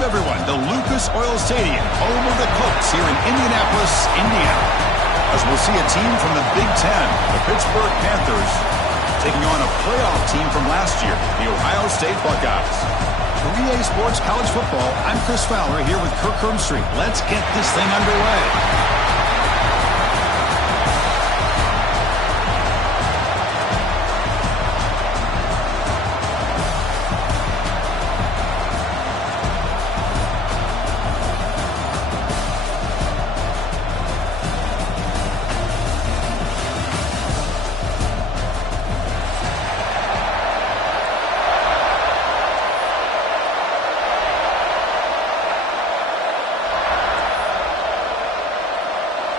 welcome everyone to Lucas Oil Stadium, home of the Colts here in Indianapolis, Indiana. As we'll see a team from the Big Ten, the Pittsburgh Panthers, taking on a playoff team from last year, the Ohio State Buckeyes. For EA Sports College Football, I'm Chris Fowler here with Kirk Herbstreit. Let's get this thing underway.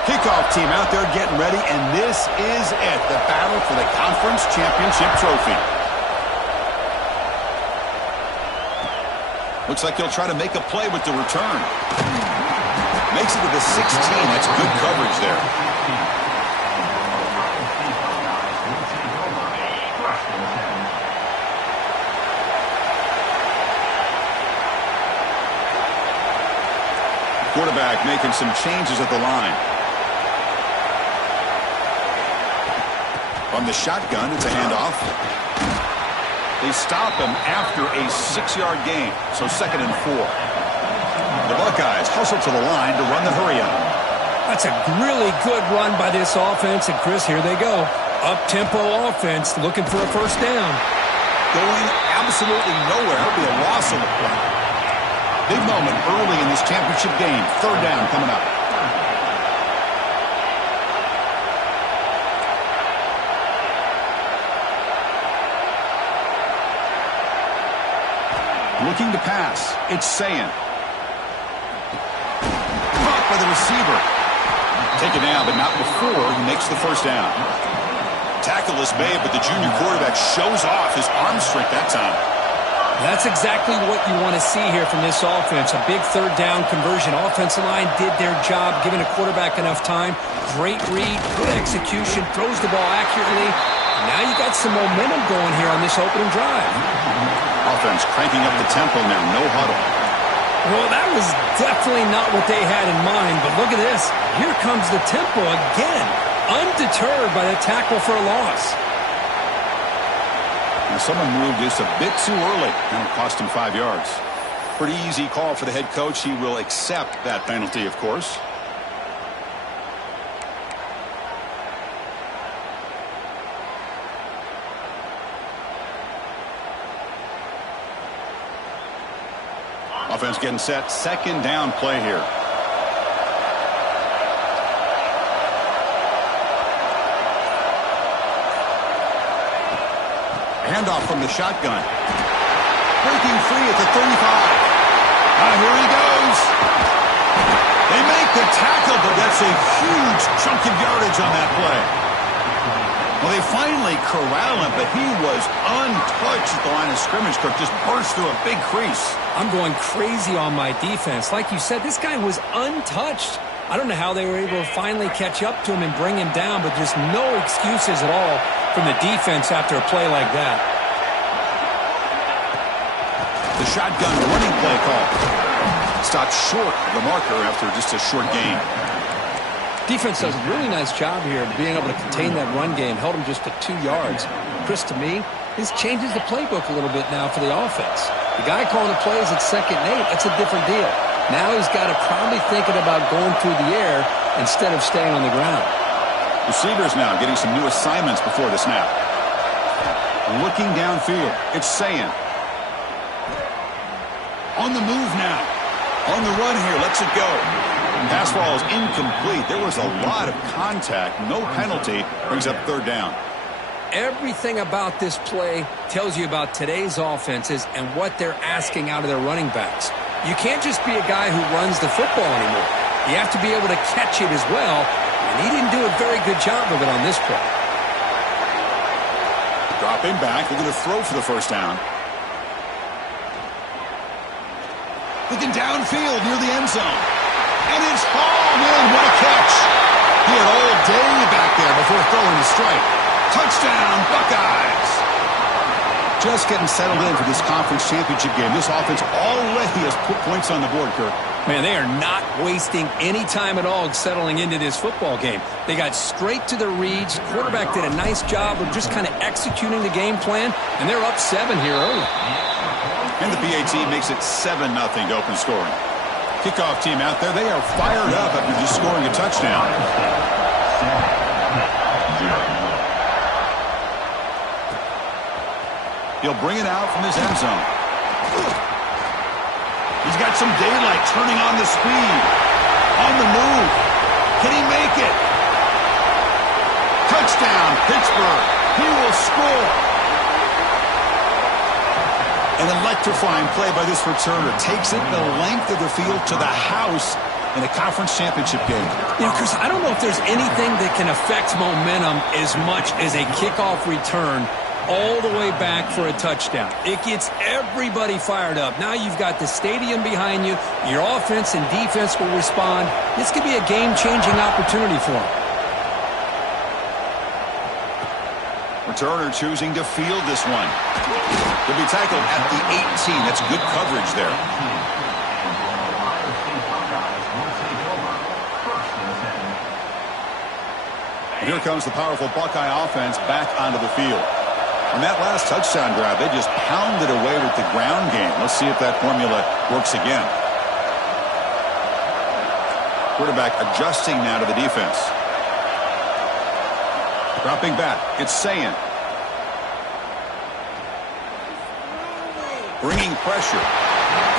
Kickoff team out there getting ready, and this is it, the battle for the conference championship trophy. Looks like he'll try to make a play with the return. Makes it to the 16. That's good coverage there. Quarterback making some changes at the line. From the shotgun, it's a handoff. They stop him after a 6-yard gain, so 2nd and 4. The Buckeyes hustle to the line to run the hurry-up. That's a really good run by this offense, and Chris, here they go. Up-tempo offense, looking for a first down. Going absolutely nowhere. It'll be a loss on the play. Big moment early in this championship game. 3rd down coming up. Looking to pass. It's Sayin. Caught by the receiver. Taken down, but not before he makes the first down. Tackle is made, but the junior quarterback shows off his arm strength that time. That's exactly what you want to see here from this offense. A big 3rd down conversion. Offensive line did their job, giving a quarterback enough time. Great read, good execution, throws the ball accurately. Now you got some momentum going here on this opening drive. Offense cranking up the tempo now, no huddle. Well, that was definitely not what they had in mind, but look at this. Here comes the tempo again, undeterred by the tackle for a loss. And someone moved just a bit too early, and it cost him 5 yards. Pretty easy call for the head coach. He will accept that penalty, of course. Offense getting set. 2nd down play here. Handoff from the shotgun. Breaking free at the 35. Here he goes. They make the tackle, but that's a huge chunk of yardage on that play. Well, they finally corral him, but he was untouched at the line of scrimmage. Kirk just burst through a big crease. I'm going crazy on my defense. Like you said, this guy was untouched. I don't know how they were able to finally catch up to him and bring him down, but just no excuses at all from the defense after a play like that. The shotgun running play call. Stopped short of the marker after just a short gain. Defense does a really nice job here of being able to contain that run game. Held him just to 2 yards. Chris, to me, this changes the playbook a little bit now for the offense. The guy calling the plays at 2nd and 8, that's a different deal. Now he's got to probably thinking about going through the air instead of staying on the ground. Receivers now getting some new assignments before the snap. Looking downfield, it's Sayin. On the move now. On the run here, lets it go. Pass ball is incomplete. There was a lot of contact. No penalty. Brings up 3rd down. Everything about this play tells you about today's offenses and what they're asking out of their running backs. You can't just be a guy who runs the football anymore. You have to be able to catch it as well, and he didn't do a very good job of it on this play. Dropping back, looking to throw for the first down. Looking downfield near the end zone. And it's hauled in. What a catch. He had all day back there before throwing the strike. Touchdown, Buckeyes. Just getting settled in for this conference championship game. This offense already has put points on the board, Kirk. Man, they are not wasting any time at all settling into this football game. They got straight to the reads. Quarterback did a nice job of just kind of executing the game plan, and they're up 7 here early. And the PItt makes it 7-0 to open scoring. Kickoff team out there, they are fired up after just scoring a touchdown. He'll bring it out from his end zone. He's got some daylight, turning on the speed. On the move. Can he make it? Touchdown, Pittsburgh. He will score. An electrifying play by this returner. Takes it the length of the field to the house in a conference championship game. You know, Chris, I don't know if there's anything that can affect momentum as much as a kickoff return all the way back for a touchdown. It gets everybody fired up. Now you've got the stadium behind you. Your offense and defense will respond. This could be a game-changing opportunity for them. Returner choosing to field this one. He'll be tackled at the 18. That's good coverage there. And here comes the powerful Buckeye offense back onto the field. On that last touchdown drive, they just pounded away with the ground game. Let's see if that formula works again. Quarterback adjusting now to the defense. Dropping back, it's Sayan. Bringing pressure.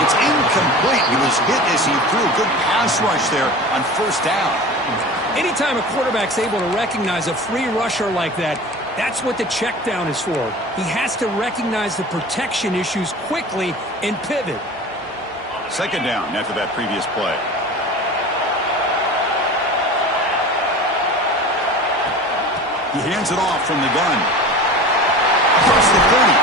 It's incomplete. He was hit as he threw a good pass rush there on first down. Anytime a quarterback's able to recognize a free rusher like that, that's what the check down is for. He has to recognize the protection issues quickly and pivot. Second down after that previous play. He hands it off from the gun. Across the 30.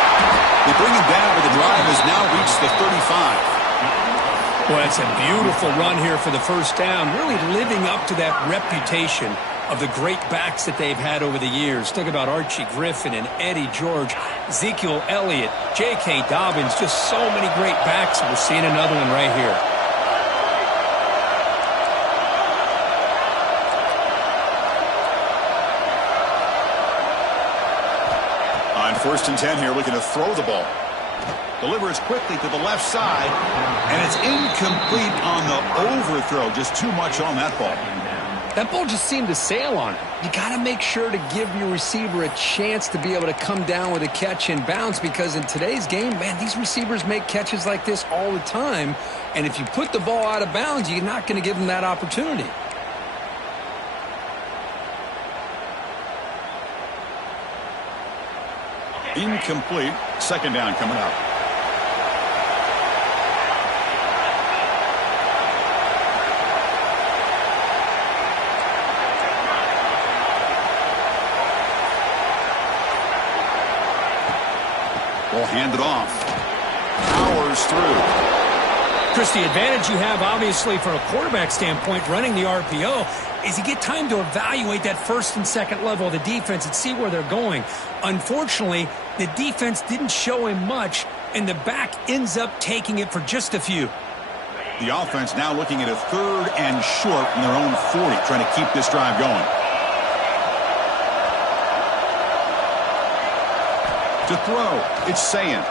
They bring him down, but the drive has now reached the 35. Well, it's a beautiful run here for the first down, really living up to that reputation of the great backs that they've had over the years. Think about Archie Griffin and Eddie George, Ezekiel Elliott, J.K. Dobbins, just so many great backs. We're seeing another one right here. On 1st and 10 here, looking to throw the ball. Delivers quickly to the left side, and it's incomplete on the overthrow. Just too much on that ball. That ball just seemed to sail on it. You got to make sure to give your receiver a chance to be able to come down with a catch and bounce, because in today's game, man, these receivers make catches like this all the time. And if you put the ball out of bounds, you're not going to give them that opportunity. Incomplete. Second down coming up. Ball handed off. Powers through. Chris, the advantage you have, obviously, from a quarterback standpoint, running the RPO, is you get time to evaluate that first and second level of the defense and see where they're going. Unfortunately, the defense didn't show him much, and the back ends up taking it for just a few. The offense now looking at a 3rd and short from their own 40, trying to keep this drive going. To throw, it's Sayan.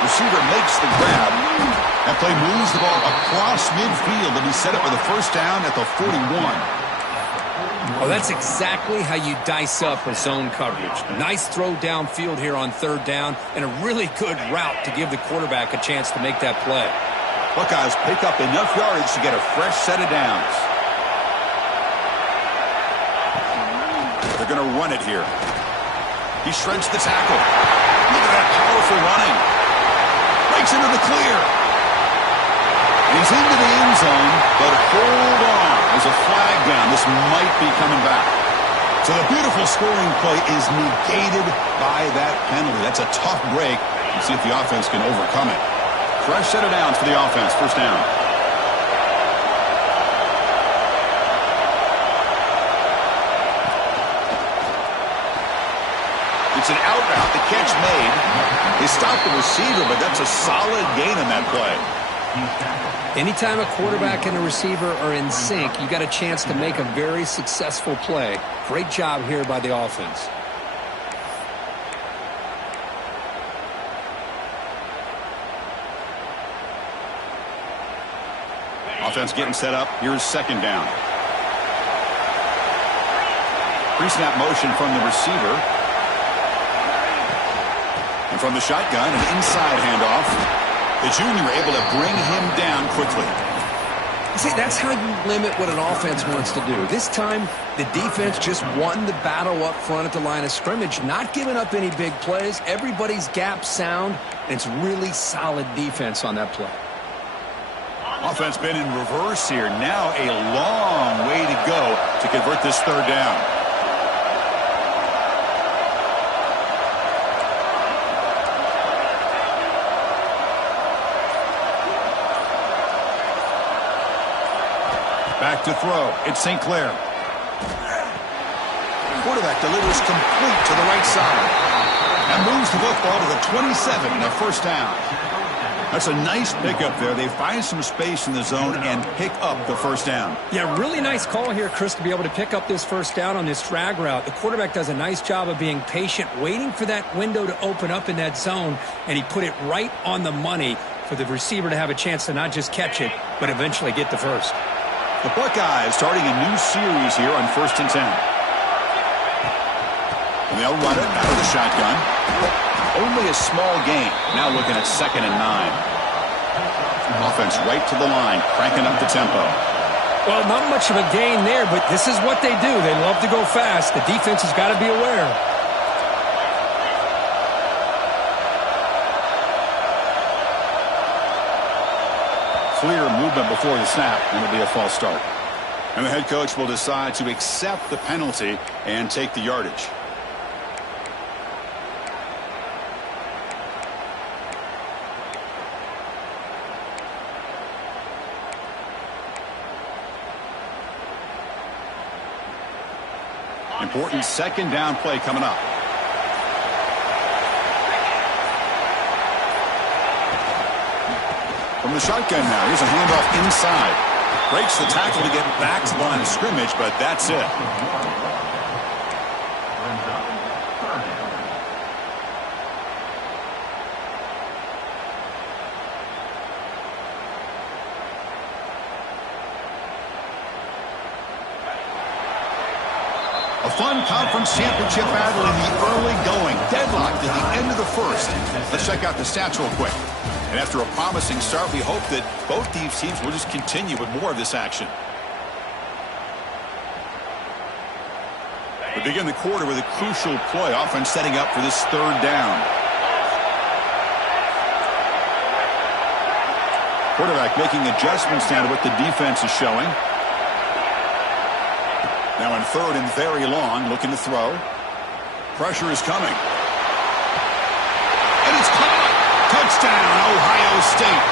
Receiver makes the grab. That play moves the ball across midfield, and he set up with a first down at the 41. Well, that's exactly how you dice up a zone coverage. Nice throw downfield here on 3rd down, and a really good route to give the quarterback a chance to make that play. Buckeyes pick up enough yardage to get a fresh set of downs. They're going to run it here. He shreds the tackle. Look at that powerful running. Breaks into the clear. He's into the end zone, but hold on. There's a flag down. This might be coming back. So the beautiful scoring play is negated by that penalty. That's a tough break. Let's see if the offense can overcome it. Fresh set of downs for the offense. First down. It's It's an out route. The catch made. They stopped the receiver, but that's a solid gain on that play. Anytime a quarterback and a receiver are in sync, you got a chance to make a very successful play. Great job here by the offense. Offense getting set up. Here's second down. Pre-snap motion from the receiver. And from the shotgun, an inside handoff. The junior able to bring him down quickly. See, that's how you limit what an offense wants to do. This time, the defense just won the battle up front at the line of scrimmage, not giving up any big plays. Everybody's gap sound, and it's really solid defense on that play. Offense been in reverse here. Now a long way to go to convert this third down. Back to throw. It's St. Clair. Quarterback delivers complete to the right side. And moves the football to the 27 and a first down. That's a nice pickup there. They find some space in the zone and pick up the first down. Yeah, really nice call here, Chris, to be able to pick up this first down on this drag route. The quarterback does a nice job of being patient, waiting for that window to open up in that zone, and he put it right on the money for the receiver to have a chance to not just catch it, but eventually get the first. The Buckeyes starting a new series here on 1st and 10. And they'll run it out of the shotgun. Only a small gain. Now looking at 2nd and 9. Offense right to the line, cranking up the tempo. Well, not much of a gain there, but this is what they do. They love to go fast. The defense has got to be aware. Clear movement before the snap, and it'll be a false start. And the head coach will decide to accept the penalty and take the yardage. Important second down play coming up. From the shotgun now, here's a handoff inside. Breaks the tackle to get back to the line of scrimmage, but that's it. A fun conference championship battle in the early going. Deadlocked at the end of the first. Let's check out the stats real quick. And after a promising start, we hope that both these teams will just continue with more of this action. We begin the quarter with a crucial play, offense setting up for this third down. Quarterback making adjustments now to what the defense is showing. Now in 3rd and very long, looking to throw. Pressure is coming. And it's caught. Touchdown, Ohio State.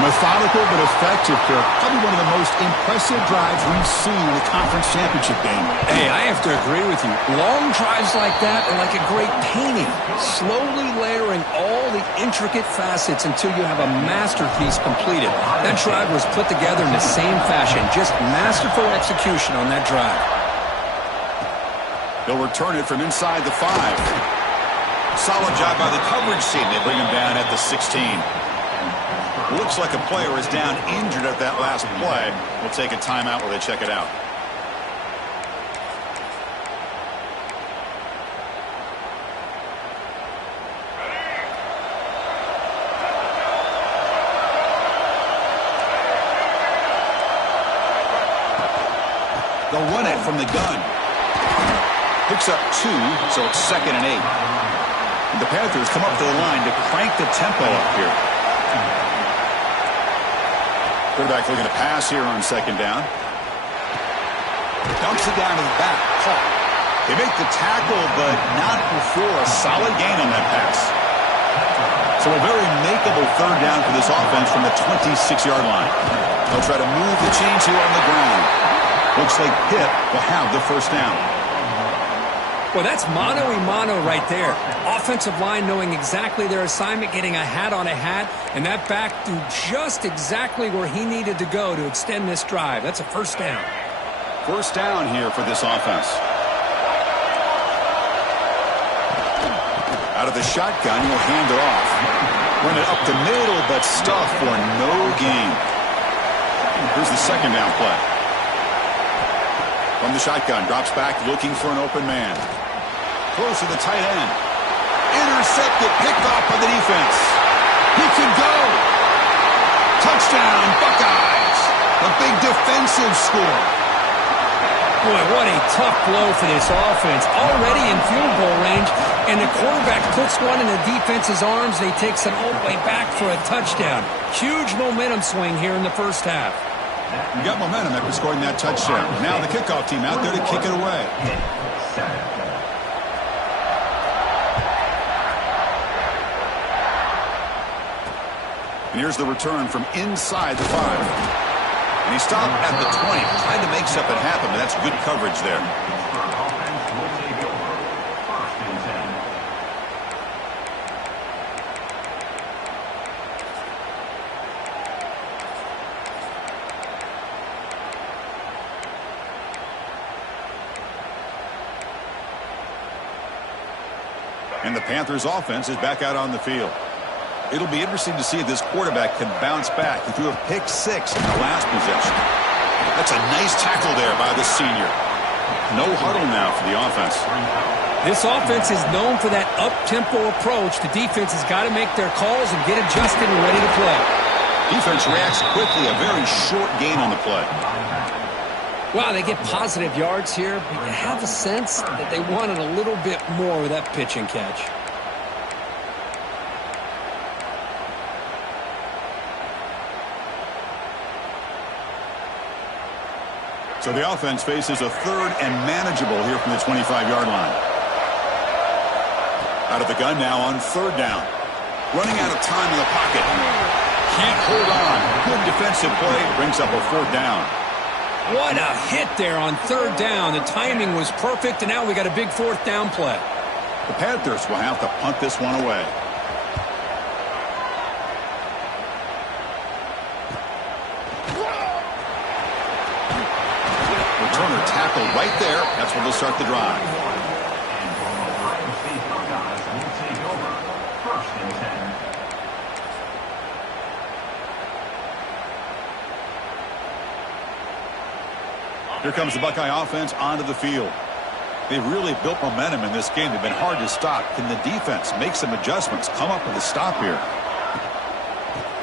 Methodical but effective, Kirk. Probably one of the most impressive drives we've seen in a conference championship game. Hey, I have to agree with you. Long drives like that are like a great painting. Slowly layering all the intricate facets until you have a masterpiece completed. That drive was put together in the same fashion. Just masterful execution on that drive. They'll return it from inside the 5. Solid job by the coverage team. They bring him down at the 16. Looks like a player is down injured at that last play. We'll take a timeout while they check it out. They'll run it from the gun. Picks up 2, so it's 2nd and 8. The Panthers come up to the line to crank the tempo up here. Quarterback looking to pass here on 2nd down. Dumps it down to the back. They make the tackle, but not before a solid gain on that pass. So a very makeable third down for this offense from the 26-yard line. They'll try to move the chains here on the ground. Looks like Pitt will have the first down. Well, that's mano-a-mano right there. Offensive line knowing exactly their assignment, getting a hat on a hat, and that back threw just exactly where he needed to go to extend this drive. That's a first down. First down here for this offense. Out of the shotgun, he'll hand it off. Run it up the middle, but stuff for no gain. Here's the second down play. From the shotgun, drops back, looking for an open man. Close to the tight end. Intercepted, picked off by the defense. He can go. Touchdown, Buckeyes. A big defensive score. Boy, what a tough blow for this offense. Already in field goal range, and the quarterback puts one in the defense's arms, and he takes it all the way back for a touchdown. Huge momentum swing here in the first half. You got momentum after scoring that touchdown. Now the kickoff team out there to kick it away. And here's the return from inside the 5. And he stopped at the 20. Tried to make something happen, but that's good coverage there. And the Panthers offense is back out on the field. It'll be interesting to see if this quarterback can bounce back. He threw a pick 6 in the last possession. That's a nice tackle there by the senior. No huddle now for the offense. This offense is known for that up-tempo approach. The defense has got to make their calls and get adjusted and ready to play. Defense reacts quickly. A very short gain on the play. Wow, they get positive yards here, but you have a sense that they wanted a little bit more with that pitch and catch. So the offense faces a third and manageable here from the 25-yard line. Out of the gun now on third down. Running out of time in the pocket. Can't hold on. Good defensive play. Brings up a fourth down. What a hit there on third down. The timing was perfect, and now we got a big fourth down play. The Panthers will have to punt this one away. Returner tackled right there. That's where they'll start the drive. Here comes the Buckeye offense onto the field. They've really built momentum in this game. They've been hard to stop. Can the defense make some adjustments, come up with a stop here?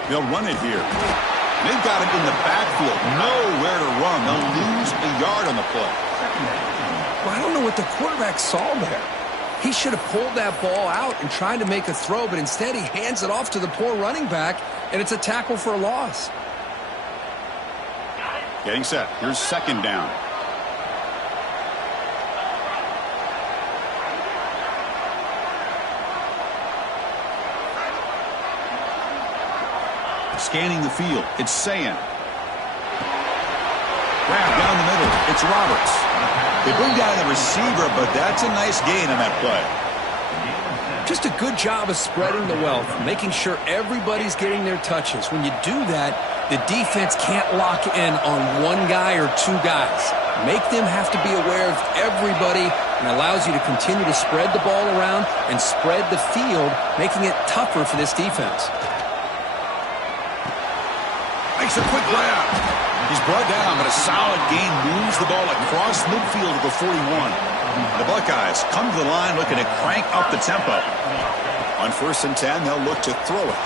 They'll run it here. They've got him in the backfield. Nowhere to run. They'll lose a yard on the play. Well, I don't know what the quarterback saw there. He should have pulled that ball out and tried to make a throw, but instead he hands it off to the poor running back, and it's a tackle for a loss. Getting set. Here's second down. Scanning the field. It's Sayan. Grab down the middle. It's Roberts. They bring down the receiver, but that's a nice gain on that play. Just a good job of spreading the wealth, making sure everybody's getting their touches. When you do that, the defense can't lock in on one guy or two guys. Make them have to be aware of everybody, and allows you to continue to spread the ball around and spread the field, making it tougher for this defense. Makes a quick grab. He's brought down, but a solid gain moves the ball across midfield to the 41. The Buckeyes come to the line looking to crank up the tempo. On 1st and 10, they'll look to throw it.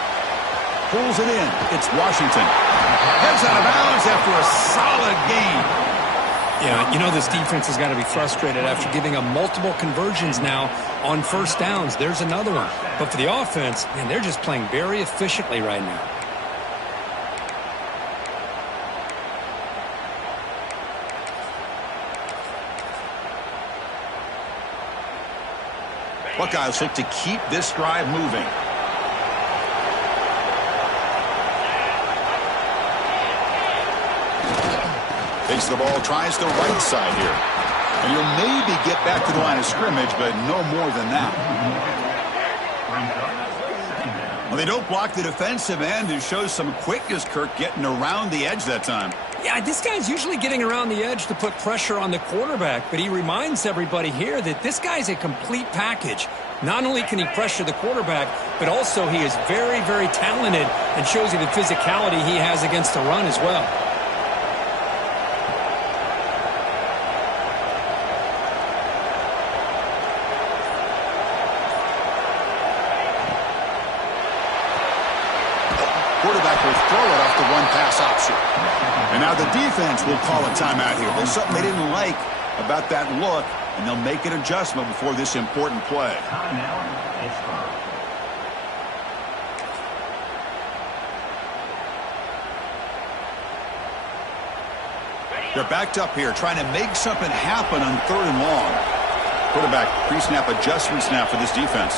Pulls it in. It's Washington. Heads out of bounds after a solid gain. Yeah, you know this defense has got to be frustrated after giving up multiple conversions now on first downs. There's another one. But for the offense, man, they're just playing very efficiently right now. Buckeyes look to keep this drive moving. Takes the ball, tries the right side here. And he'll maybe get back to the line of scrimmage, but no more than that. Well, they don't block the defensive end, who shows some quickness, Kirk, getting around the edge that time. Yeah, this guy's usually getting around the edge to put pressure on the quarterback, but he reminds everybody here that this guy's a complete package. Not only can he pressure the quarterback, but also he is very, very talented and shows you the physicality he has against the run as well. Quarterback will throw it off the one-pass option. And now the defense will call a timeout here. There's something they didn't like about that look, and they'll make an adjustment before this important play. They're backed up here, trying to make something happen on 3rd and long. Quarterback pre-snap adjustments now for this defense.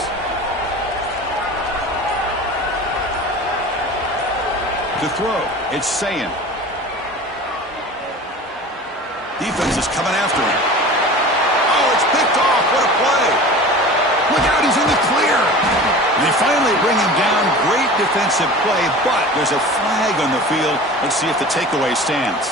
To throw, it's Sayin. Defense is coming after him. Oh, it's picked off. What a play. Look out, he's in the clear. And they finally bring him down. Great defensive play, but there's a flag on the field. Let's see if the takeaway stands.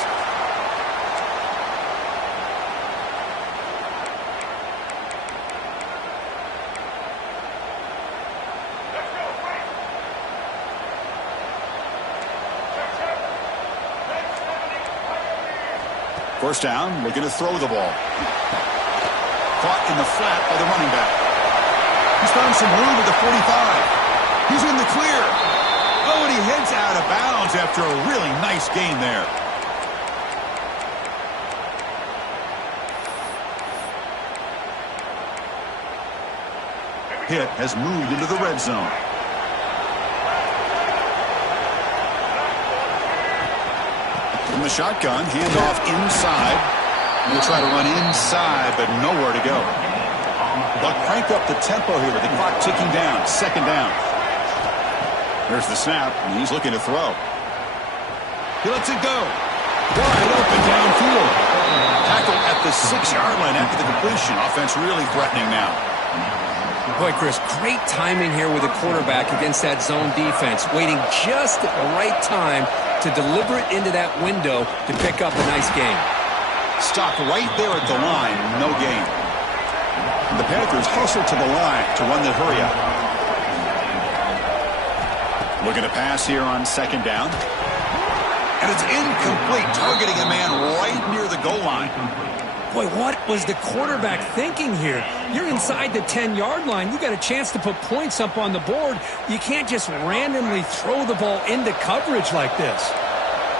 First down, looking to throw the ball. Caught in the flat by the running back. He's found some room at the 45. He's in the clear. Oh, and he heads out of bounds after a really nice gain there. Pitt has moved into the red zone. From the shotgun, handoff inside. He'll try to run inside, but nowhere to go. They'll crank up the tempo here with the clock ticking down. 2nd down. There's the snap, and he's looking to throw. He lets it go. Wide open downfield. Tackle at the 6-yard line after the completion. Offense really threatening now. Boy, Chris, great timing here with the quarterback against that zone defense, waiting just at the right time to deliver it into that window to pick up a nice gain. Stopped right there at the line, no gain. And the Panthers hustle to the line to run the hurry up. Looking to pass here on 2nd down. And it's incomplete, targeting a man right near the goal line. Boy, what was the quarterback thinking here? You're inside the 10-yard line. You got a chance to put points up on the board. You can't just randomly throw the ball into coverage like this.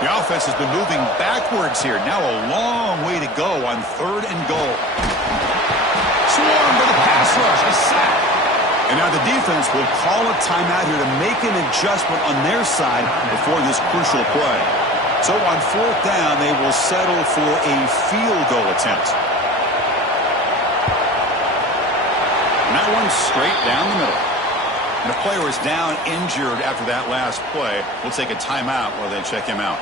The offense has been moving backwards here. Now a long way to go on 3rd and goal. Swarmed by the pass rush. A sack. And now the defense will call a timeout here to make an adjustment on their side before this crucial play. So on 4th down, they will settle for a field goal attempt. And that one straight down the middle. And the player is down injured after that last play. We'll take a timeout while they check him out.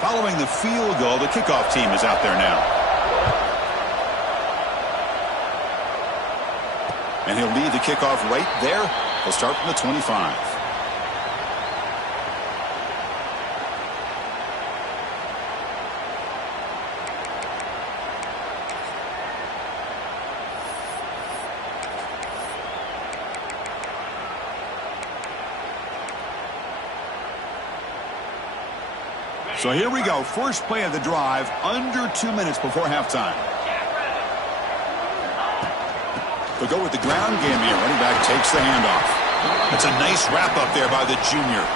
Following the field goal, the kickoff team is out there now. And he'll lead the kickoff right there. He'll start from the 25. So here we go. First play of the drive, under 2 minutes before halftime. They'll go with the ground game here. Running back takes the handoff. That's a nice wrap-up there by the junior.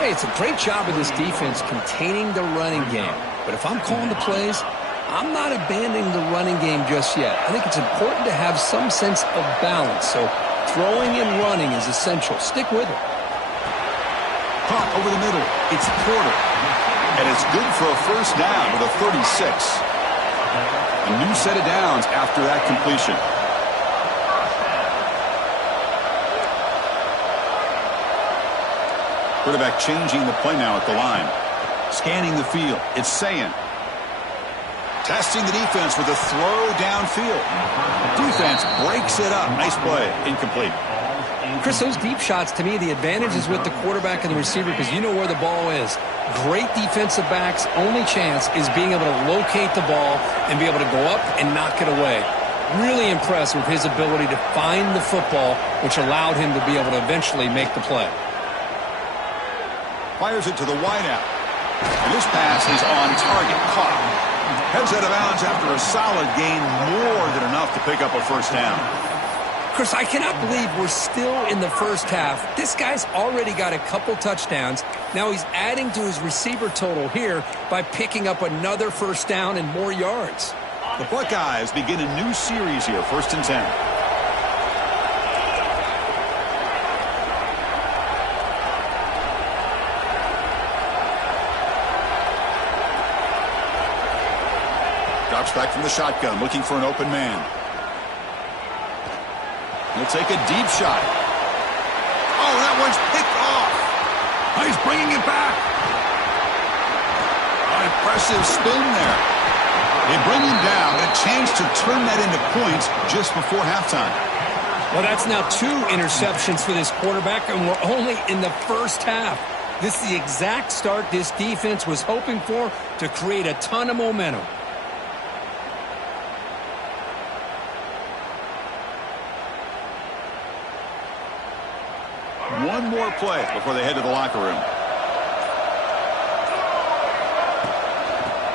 Hey, it's a great job of this defense containing the running game. But if I'm calling the plays, I'm not abandoning the running game just yet. I think it's important to have some sense of balance. So throwing and running is essential. Stick with it. Caught over the middle. It's Porter. And it's good for a first down with a 36. A new set of downs after that completion. Quarterback changing the play now at the line. Scanning the field. It's Sayin. Testing the defense with a throw downfield. Defense breaks it up. Nice play. Incomplete. Chris, those deep shots, to me, the advantage is with the quarterback and the receiver because you know where the ball is. Great defensive backs' only chance is being able to locate the ball and be able to go up and knock it away. Really impressed with his ability to find the football, which allowed him to be able to eventually make the play. Fires it to the wideout. And this pass is on target. Caught. Heads out of bounds after a solid gain, more than enough to pick up a first down. Chris, I cannot believe we're still in the first half. This guy's already got a couple touchdowns. Now he's adding to his receiver total here by picking up another first down and more yards. The Buckeyes begin a new series here, 1st and 10. Drops back from the shotgun, looking for an open man. He'll take a deep shot. Oh, that one's picked off. Oh, he's bringing it back. An impressive spin there. They bring him down, and a chance to turn that into points just before halftime. Well, that's now 2 interceptions for this quarterback, and we're only in the first half. This is the exact start this defense was hoping for to create a ton of momentum. One more play before they head to the locker room.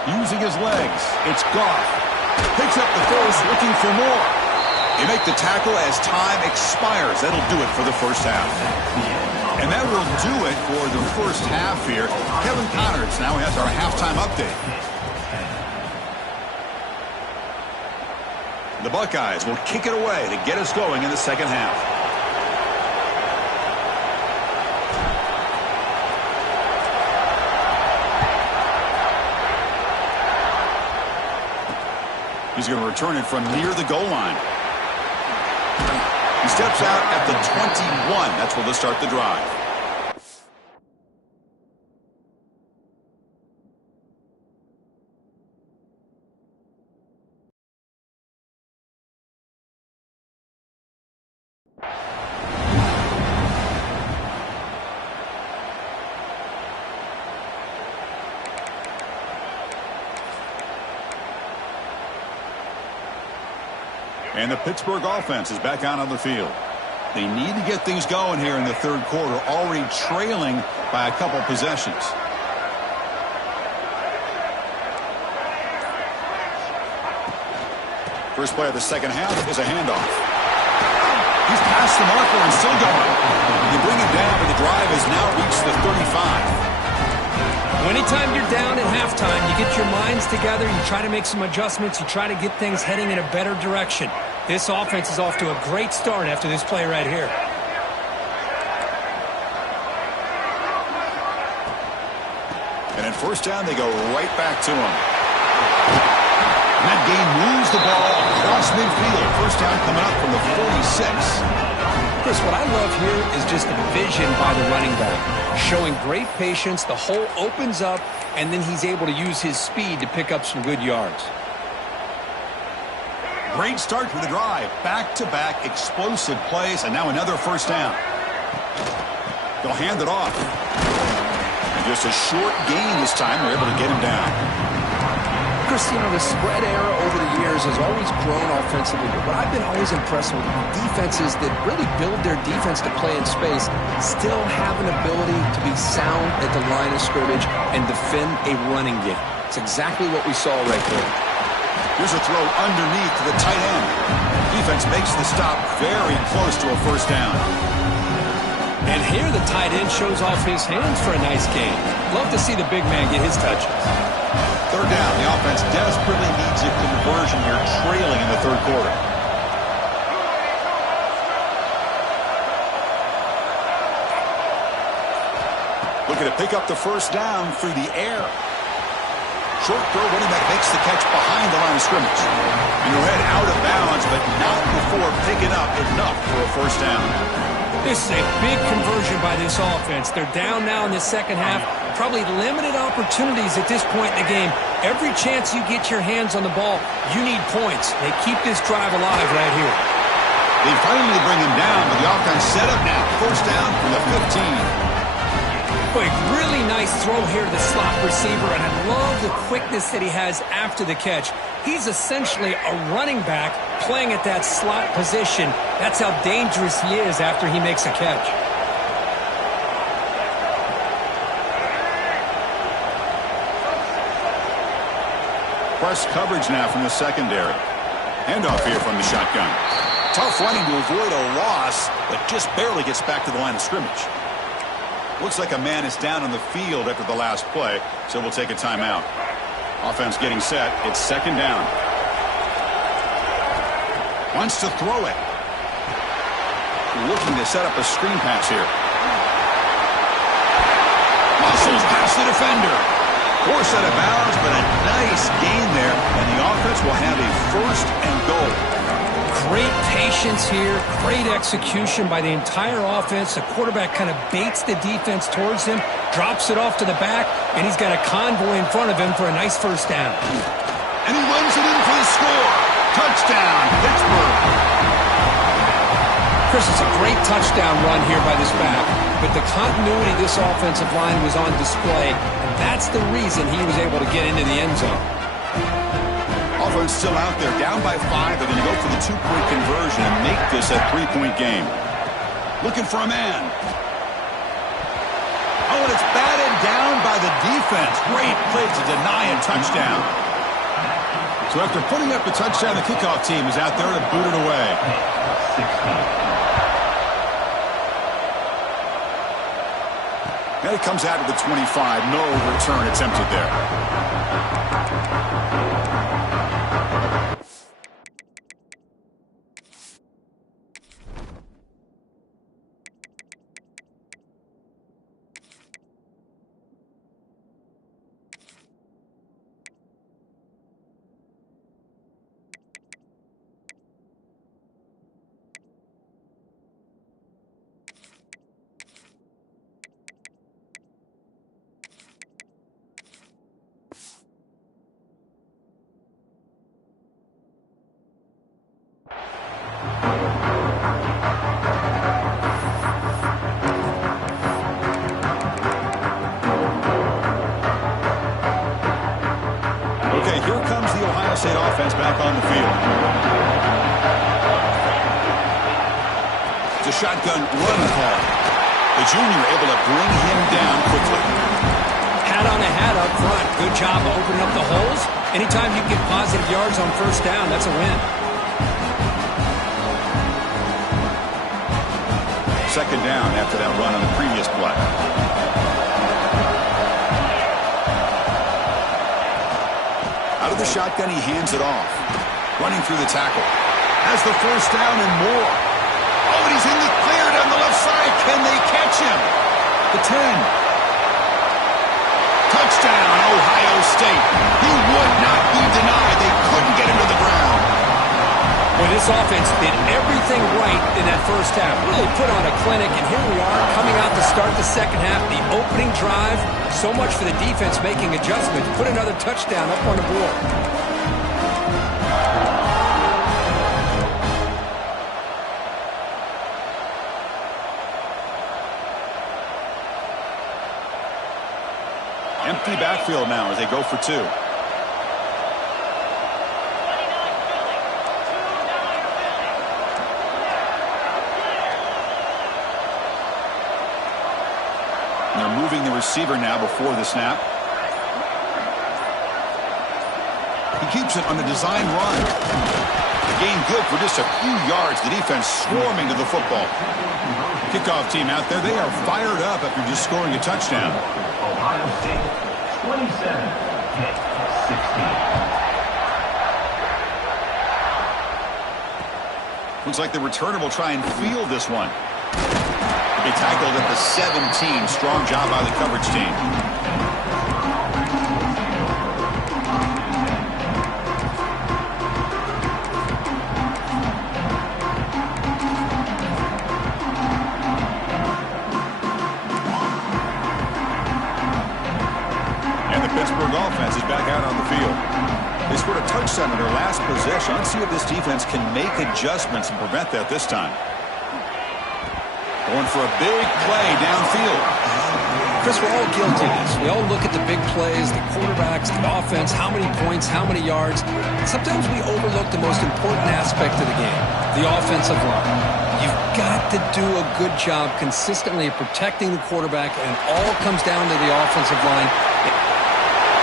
Using his legs, it's Goff. Picks up the first, looking for more. They make the tackle as time expires. That'll do it for the first half. And that will do it for the first half here. Kevin Connors now has our halftime update. The Buckeyes will kick it away to get us going in the second half. He's going to return it from near the goal line. He steps out at the 21. That's where they'll start the drive. And the Pittsburgh offense is back out on the field. They need to get things going here in the third quarter, already trailing by a couple possessions. First play of the second half is a handoff. He's past the marker and still going. They bring him down, but the drive has now reached the 35. Anytime you're down at halftime, you get your minds together, you try to make some adjustments, you try to get things heading in a better direction. This offense is off to a great start after this play right here. And at first down, they go right back to him. And that game moves the ball across midfield. First down coming up from the 46. Chris, what I love here is just the vision by the running back. Showing great patience, the hole opens up, and then he's able to use his speed to pick up some good yards. Great start to the drive. Back-to-back explosive plays, and now another first down. They'll hand it off. And just a short gain this time. They're able to get him down. Chris, you know, the spread era over the years has always grown offensively, but what I've been always impressed with defenses that really build their defense to play in space still have an ability to be sound at the line of scrimmage and defend a running game. It's exactly what we saw right there. Here's a throw underneath to the tight end. Defense makes the stop very close to a first down. And here the tight end shows off his hands for a nice gain. Love to see the big man get his touches. Third down. The offense desperately needs a conversion here, trailing in the third quarter. Looking to pick up the first down through the air. Short throw, running back makes the catch behind the line of scrimmage. And he'll head out of bounds, but not before picking up enough for a first down. This is a big conversion by this offense. They're down now in the second half. Probably limited opportunities at this point in the game. Every chance you get your hands on the ball, you need points. They keep this drive alive right here. They finally bring him down, but the offense set up now. First down from the 15. Boy, really nice throw here to the slot receiver, and I love the quickness that he has after the catch. He's essentially a running back playing at that slot position. That's how dangerous he is after he makes a catch. Press coverage now from the secondary. Handoff here from the shotgun. Tough running to avoid a loss, but just barely gets back to the line of scrimmage. Looks like a man is down on the field after the last play, so we'll take a timeout. Offense getting set. It's second down. Wants to throw it. Looking to set up a screen pass here. Muscles past the defender. Poor set of bounds, but a nice gain there, and the offense will have a first and goal. Great patience here, great execution by the entire offense. The quarterback kind of baits the defense towards him, drops it off to the back, and he's got a convoy in front of him for a nice first down. And he runs it in for the score. Touchdown, Pittsburgh. Chris, it's a great touchdown run here by this back, but the continuity of this offensive line was on display, and that's the reason he was able to get into the end zone. Offense still out there, down by 5. They're going to go for the 2-point conversion and make this a 3-point game. Looking for a man. Oh, and it's batted down by the defense. Great play to deny a touchdown. So after putting up the touchdown, the kickoff team is out there to boot it away. And it comes out of the 25. No return attempted there. State offense back on the field. It's a shotgun run call. The junior able to bring him down quickly. Hat on a hat up front. Good job of opening up the holes. Anytime you get positive yards on first down, that's a win. Second down after that run on the previous play. Out of the shotgun, he hands it off. Running through the tackle. Has the first down and more. Oh, and he's in the clear down the left side. Can they catch him? The 10. Touchdown, Ohio State. He would not be denied. They couldn't get him to the ground. Well, this offense did everything right in that first half. Really put on a clinic, and here we are coming out to start the second half. The opening drive, so much for the defense making adjustments. Put another touchdown up on the board. Empty backfield now as they go for 2. They're moving the receiver now before the snap. He keeps it on the design run. The gain good for just a few yards. The defense swarming to the football. Kickoff team out there. They are fired up after just scoring a touchdown. Ohio State, 27, Pitt, 16. Looks like the returner will try and field this one. He tackled at the 17. Strong job by the coverage team. Pittsburgh offense is back out on the field. They scored a touchdown in their last possession. Let's see if this defense can make adjustments and prevent that this time. Going for a big play downfield. Chris, we're all guilty of this. We all look at the big plays, the quarterbacks, the offense, how many points, how many yards. Sometimes we overlook the most important aspect of the game, the offensive line. You've got to do a good job consistently of protecting the quarterback, and it all comes down to the offensive line.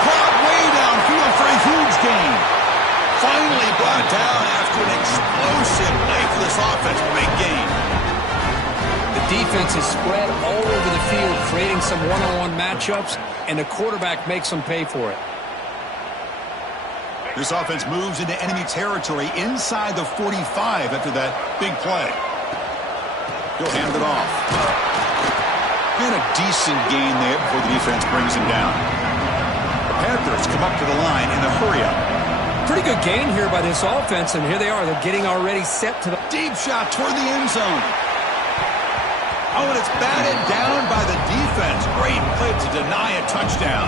Caught way downfield for a huge gain. Finally brought down after an explosive night for this offense to make gain. The defense is spread all over the field, creating some one-on-one matchups, and the quarterback makes them pay for it. This offense moves into enemy territory inside the 45 after that big play. He'll hand it off. And a decent gain there before the defense brings him down. The Panthers come up to the line in a hurry-up. Pretty good gain here by this offense, and here they are. They're getting already set to the Deep shot toward the end zone. Oh, and it's batted down by the defense. Great play to deny a touchdown.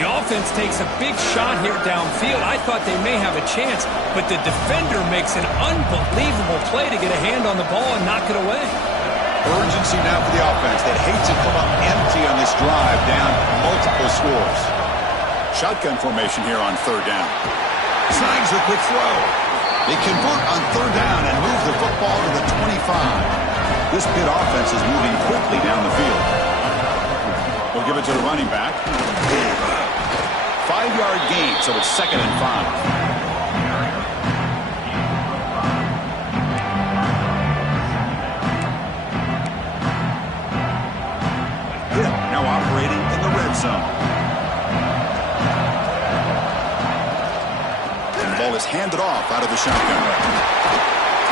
The offense takes a big shot here downfield. I thought they may have a chance, but the defender makes an unbelievable play to get a hand on the ball and knock it away. Urgency now for the offense that hates to come up empty on this drive, down multiple scores. Shotgun formation here on third down. Signs a quick throw. They convert on third down and move the football to the 25. This Pitt offense is moving quickly down the field. We'll give it to the running back. 5-yard gain, so it's 2nd and 5. Pitt now operating in the red zone. And the ball is handed off out of the shotgun.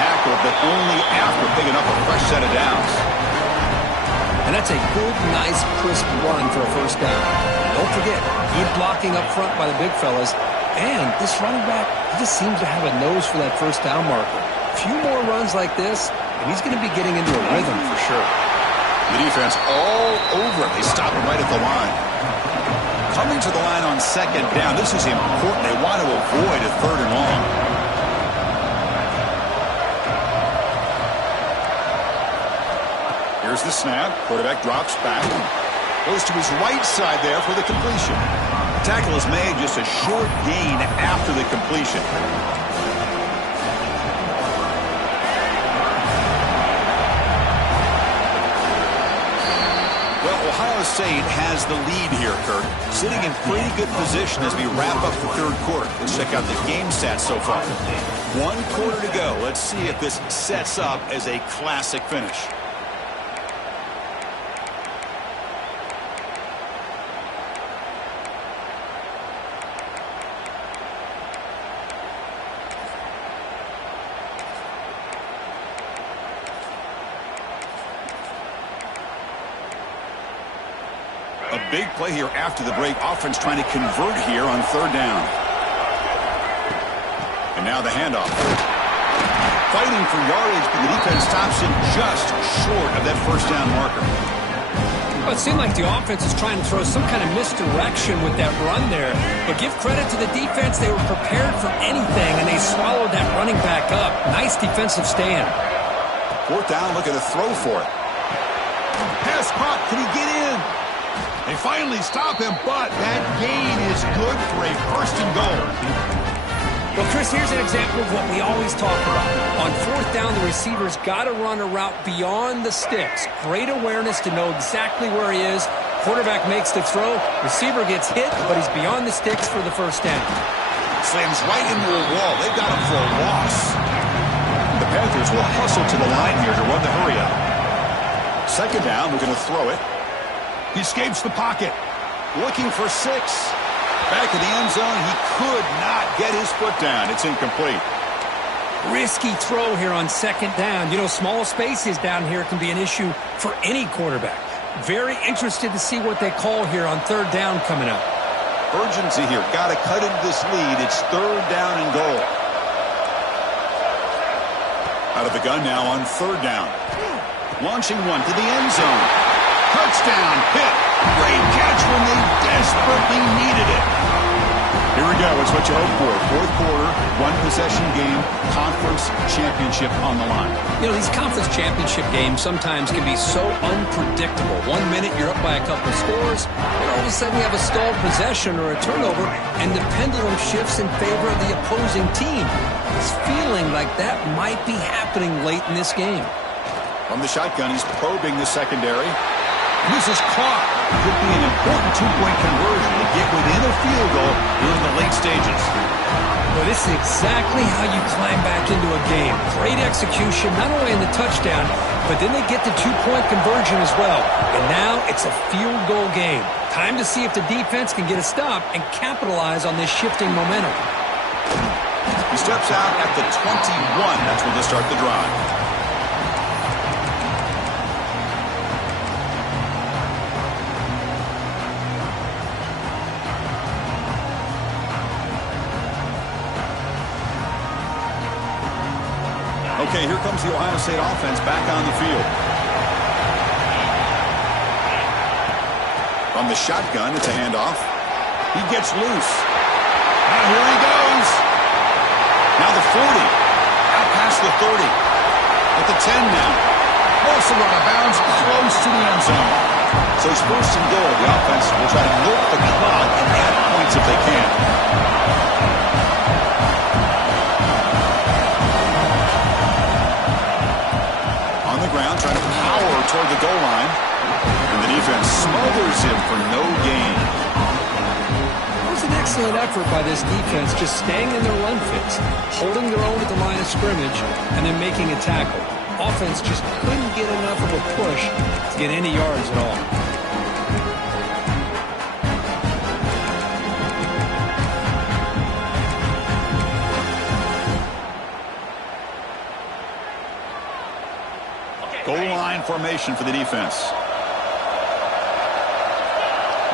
Tackle, but only after picking up a fresh set of downs. And that's a good, nice, crisp run for a first down. Don't forget, good blocking up front by the big fellas. And this running back, he just seems to have a nose for that first down marker. A few more runs like this, and he's going to be getting into a rhythm for sure. The defense all over it. They stop him right at the line. Coming to the line on 2nd down. This is important. They want to avoid a 3rd and long. Here's the snap. Quarterback drops back. Goes to his right side there for the completion. The tackle is made, just a short gain after the completion. Well, Ohio State has the lead here, Kirk. Sitting in pretty good position as we wrap up the third quarter. Let's check out the game stats so far. 1 quarter to go. Let's see if this sets up as a classic finish. A big play here after the break. Offense trying to convert here on 3rd down. And now the handoff. Fighting for yardage, but the defense stops him just short of that first down marker. Well, it seemed like the offense is trying to throw some kind of misdirection with that run there. But give credit to the defense. They were prepared for anything, and they swallowed that running back up. Nice defensive stand. 4th down, looking to throw for it. Pass caught. Can he get in? They finally stop him, but that gain is good for a 1st and goal. Well, Chris, here's an example of what we always talk about. On 4th down, the receiver's got to run a route beyond the sticks. Great awareness to know exactly where he is. Quarterback makes the throw. Receiver gets hit, but he's beyond the sticks for the first down. Slams right into a wall. They've got him for a loss. The Panthers will hustle to the line here to run the hurry-up. 2nd down, we're going to throw it. He escapes the pocket. Looking for 6. Back in the end zone, he could not get his foot down. It's incomplete. Risky throw here on 2nd down. You know, small spaces down here can be an issue for any quarterback. Very interested to see what they call here on 3rd down coming up. Urgency here. Got to cut into this lead. It's 3rd down and goal. Out of the gun now on 3rd down. Launching one to the end zone. Touchdown, Pitt. Great catch when they desperately needed Yeah, it's what you hope for. Fourth quarter, one-possession game, conference championship on the line. You know, these conference championship games sometimes can be so unpredictable. 1 minute you're up by a couple scores, and all of a sudden you have a stalled possession or a turnover, and the pendulum shifts in favor of the opposing team. It's feeling like that might be happening late in this game. From the shotgun, he's probing the secondary. This is caught. Could be an important two-point conversion to get within a field goal during the late stages. Well, this is exactly how you climb back into a game. Great execution, not only in the touchdown, but then they get the two-point conversion as well. And now it's a field goal game. Time to see if the defense can get a stop and capitalize on this shifting momentum. He steps out at the 21. That's when they start the drive. Okay, here comes the Ohio State offense back on the field. From the shotgun, it's a handoff. He gets loose. Now here he goes. Now the 40. Out past the 30. At the 10 now. Also run out of bounds close to the end zone. So it's first and goal. The offense will try to milk the clock and add points if they can. Ground, trying to power toward the goal line. And the defense smothers him for no gain. It was an excellent effort by this defense, just staying in their run fits, holding their own at the line of scrimmage, and then making a tackle. Offense just couldn't get enough of a push to get any yards at all. Goal line formation for the defense.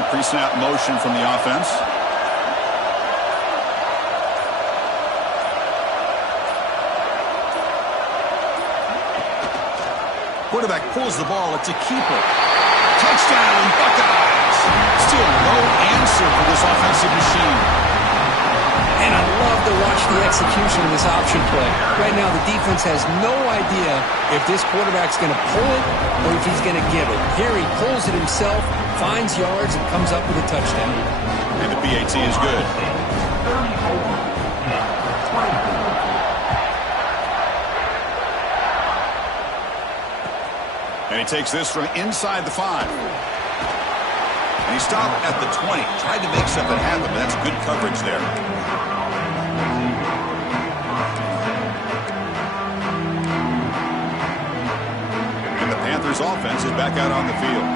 Pre-snap motion from the offense. Quarterback pulls the ball. It's a keeper. Touchdown, Buckeyes. Still no answer for this offensive machine. And I love to watch the execution of this option play. Right now, the defense has no idea if this quarterback's going to pull it or if he's going to give it. Here he pulls it himself, finds yards, and comes up with a touchdown. And the PAT is good. And he takes this from inside the 5. And he stopped at the 20. Tried to make something happen, but that's good coverage there. And the Panthers offense is back out on the field.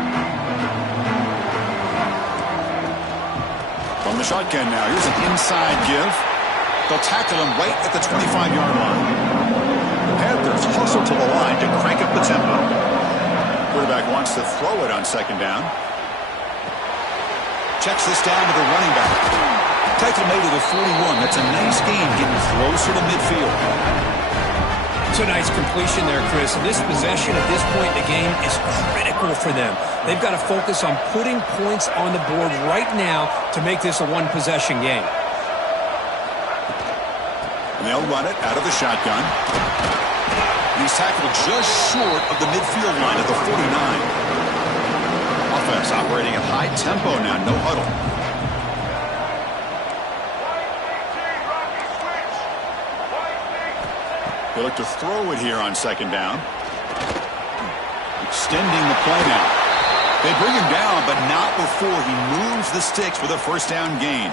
From the shotgun now, here's an inside give. They'll tackle him right at the 25-yard line. The Panthers hustle to the line to crank up the tempo. Quarterback wants to throw it on second down. Checks this down to the running back. Tackle made it at 41. That's a nice gain, getting closer to midfield. It's a nice completion there, Chris. And this possession at this point in the game is critical for them. They've got to focus on putting points on the board right now to make this a one-possession game. And they'll run it out of the shotgun. And he's tackled just short of the midfield line at the 49. Offense operating at high tempo now, no huddle. They look to throw it here on second down. Extending the play now. They bring him down, but not before he moves the sticks with a first down gain.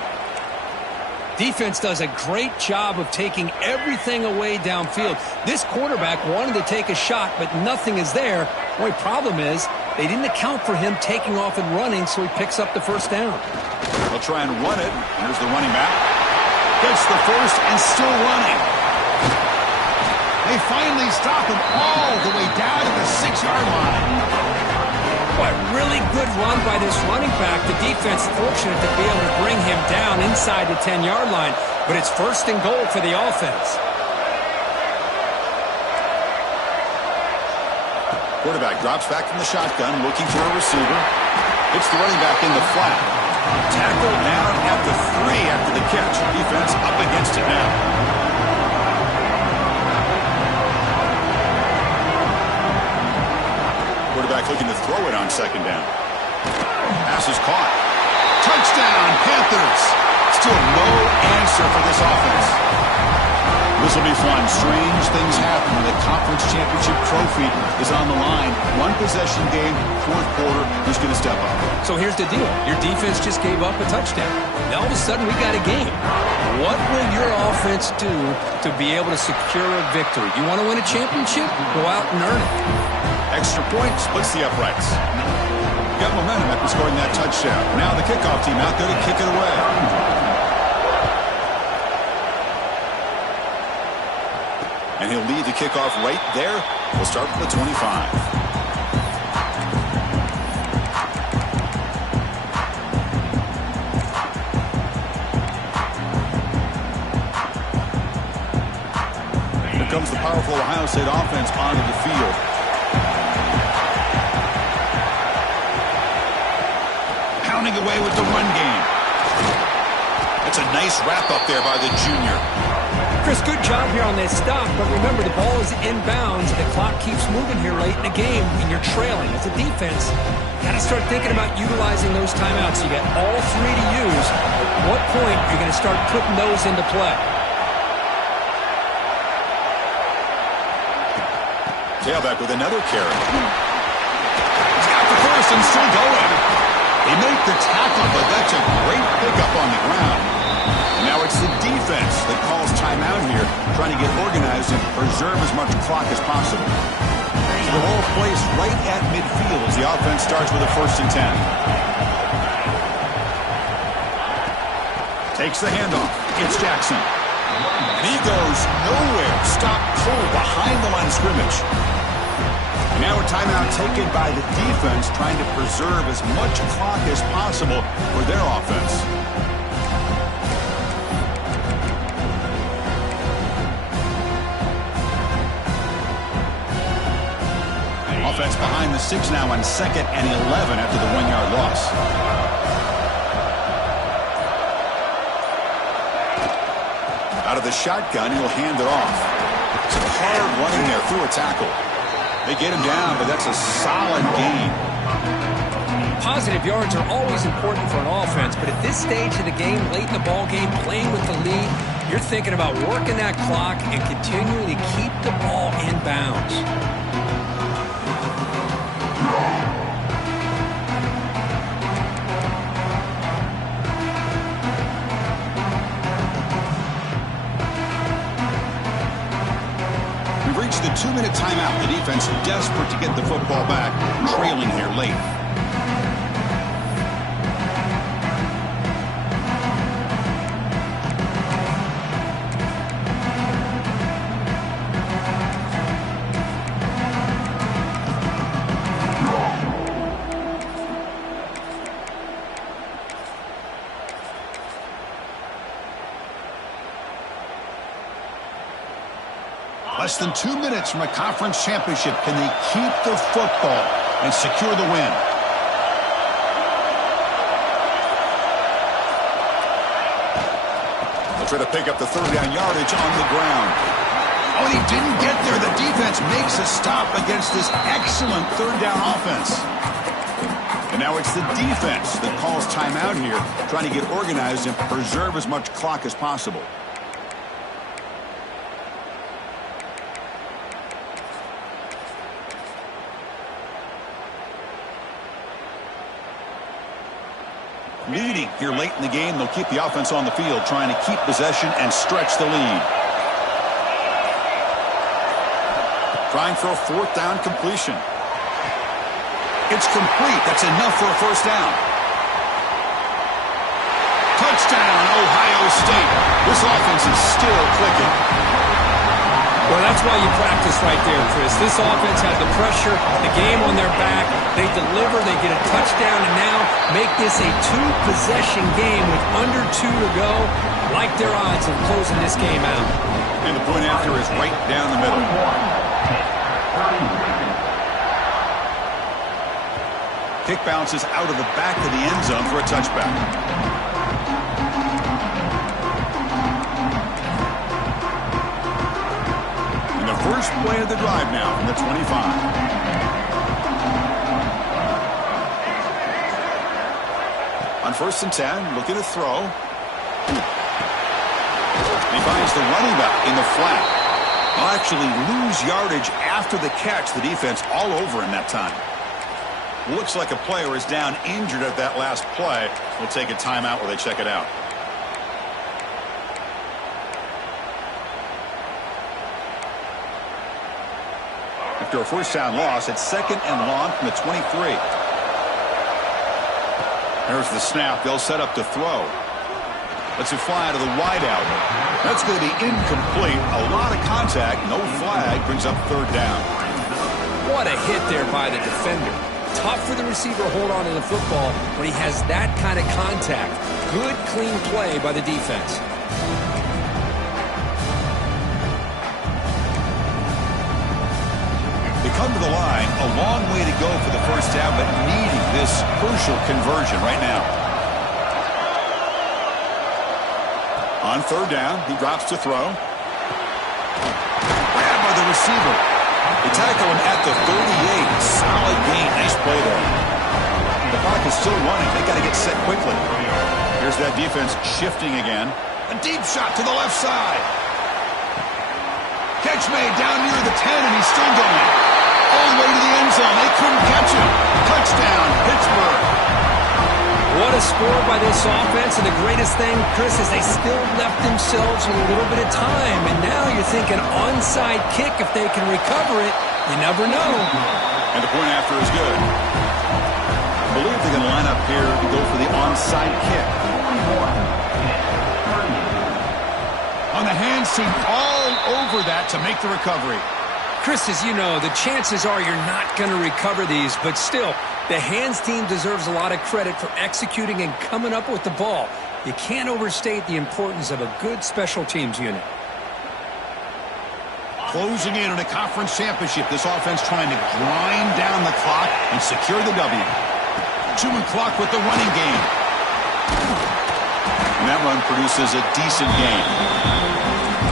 Defense does a great job of taking everything away downfield. This quarterback wanted to take a shot, but nothing is there. The only problem is they didn't account for him taking off and running, so he picks up the first down. They'll try and run it. Here's the running back. Gets the first and still running. They finally stop him all the way down to the 6-yard line. What a really good run by this running back. The defense fortunate to be able to bring him down inside the 10-yard line, but it's first and goal for the offense. Quarterback drops back from the shotgun, looking for a receiver. Hits the running back in the flat. Tackle down at the 3 after the catch. Defense up against it now. Quarterback looking to throw it on second down. Pass is caught. Touchdown, Panthers. Still no answer for this offense. This will be fun. Strange things happen when the conference championship trophy is on the line. One possession game, fourth quarter, who's going to step up? So here's the deal. Your defense just gave up a touchdown. Now all of a sudden we got a game. What will your offense do to be able to secure a victory? You want to win a championship? Go out and earn it. Extra point splits the uprights. Got momentum after scoring that touchdown. Now the kickoff team out there to kick it away. And he'll lead the kickoff right there. We'll start from the 25. Here comes the powerful Ohio State offense onto the field. Pounding away with the run game. That's a nice wrap up there by the junior. Chris, good job here on that stop, but remember the ball is inbounds. The clock keeps moving here late in the game, and you're trailing. As a defense, got to start thinking about utilizing those timeouts. You got all 3 to use. At what point are you going to start putting those into play? Tailback with another carry. He's got the first and still going. They make the tackle, but that's a great pickup on the ground. Now it's the defense that calls timeout here, trying to get organized and preserve as much clock as possible. The ball placed right at midfield as the offense starts with a 1st and 10. Takes the handoff. It's Jackson. And he goes nowhere. Stop cold behind the line of scrimmage. And now a timeout taken by the defense, trying to preserve as much clock as possible for their offense. Offense behind the 6 now on 2nd and 11 after the 1-yard loss. Out of the shotgun, he'll hand it off. Some hard running there through a tackle. They get him down, but that's a solid gain. Positive yards are always important for an offense, but at this stage of the game, late in the ball game, playing with the lead, you're thinking about working that clock and continuing to keep the ball in bounds. We've reached the 2-minute timeout. The defense desperate to get the football back, trailing here late. Less than 2 minutes from a conference championship. Can they keep the football and secure the win? They'll try to pick up the 3rd down yardage on the ground. Oh, and he didn't get there. The defense makes a stop against this excellent 3rd down offense. And now it's the defense that calls timeout here, trying to get organized and preserve as much clock as possible. Leading here late in the game, they'll keep the offense on the field, trying to keep possession and stretch the lead. Trying for a 4th down completion. It's complete. That's enough for a 1st down. Touchdown, Ohio State. This offense is still clicking. Well, that's why you practice right there, Chris. This offense had the pressure, the game on their back. They deliver, they get a touchdown, and now make this a 2-possession game with under 2 to go. Like their odds of closing this game out. And the point after is right down the middle. Kick bounces out of the back of the end zone for a touchback. And the first play of the drive now from the 25. On 1st and 10, looking to throw. He finds the running back in the flat. He'll actually lose yardage after the catch. The defense all over him that time. Looks like a player is down injured at that last play. We'll take a timeout while they check it out. After a first down loss, it's 2nd and long from the 23. There's the snap. They'll set up to throw. Lets it fly to the wideout. That's going to be incomplete. A lot of contact. No flag. Brings up 3rd down. What a hit there by the defender. Tough for the receiver to hold on to the football when he has that kind of contact. Good, clean play by the defense. They come to the line. A long way to go for the first down, but needing this crucial conversion right now. On 3rd down, he drops to throw. Grabbed by the receiver. They tackle him at the 38. Solid gain. Nice play there. The clock is still running. They got to get set quickly. Here's that defense shifting again. A deep shot to the left side. Catch made down near the 10, and he's still going. All the way to the end zone. They couldn't catch him. Touchdown, Pittsburgh. What a score by this offense, and the greatest thing, Chris, is they still left themselves with a little bit of time, and now you're thinking onside kick if they can recover it. You never know. And the point after is good. I believe they're going to line up here to go for the onside kick. On the hands team, all over that to make the recovery. Chris, as you know, the chances are you're not going to recover these, but still, the hands team deserves a lot of credit for executing and coming up with the ball. You can't overstate the importance of a good special teams unit. Closing in on a conference championship, this offense trying to grind down the clock and secure the W. Chewing clock with the running game. And that run produces a decent gain.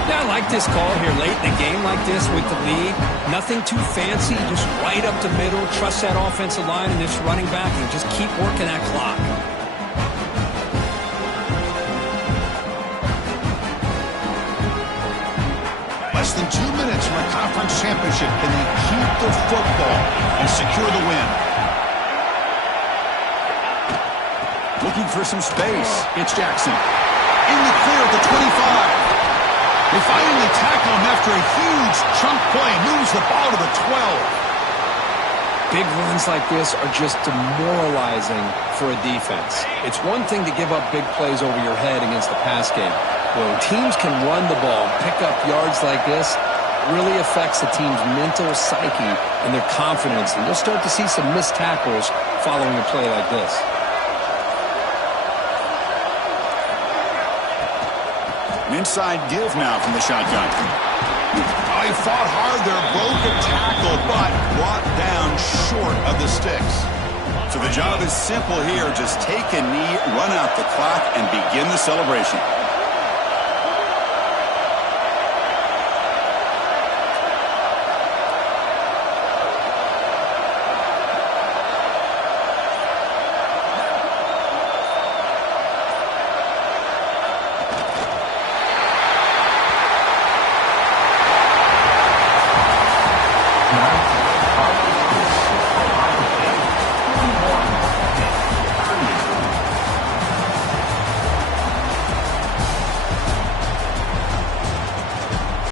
Yeah, I like this call here late in a game like this with the lead. Nothing too fancy, just right up the middle. Trust that offensive line and this running back and just keep working that clock. Less than 2 minutes from a conference championship. Can they keep the football and secure the win? Looking for some space. It's Jackson. In the clear at the 25. They finally tackle him after a huge chunk play. Moves the ball to the 12. Big runs like this are just demoralizing for a defense. It's one thing to give up big plays over your head against the pass game. When teams can run the ball, pick up yards like this, it really affects the team's mental psyche and their confidence. And you'll start to see some missed tackles following a play like this. Inside give now from the shotgun. He fought hard there, broke a tackle, but brought down short of the sticks. So the job is simple here. Just take a knee, run out the clock, and begin the celebration.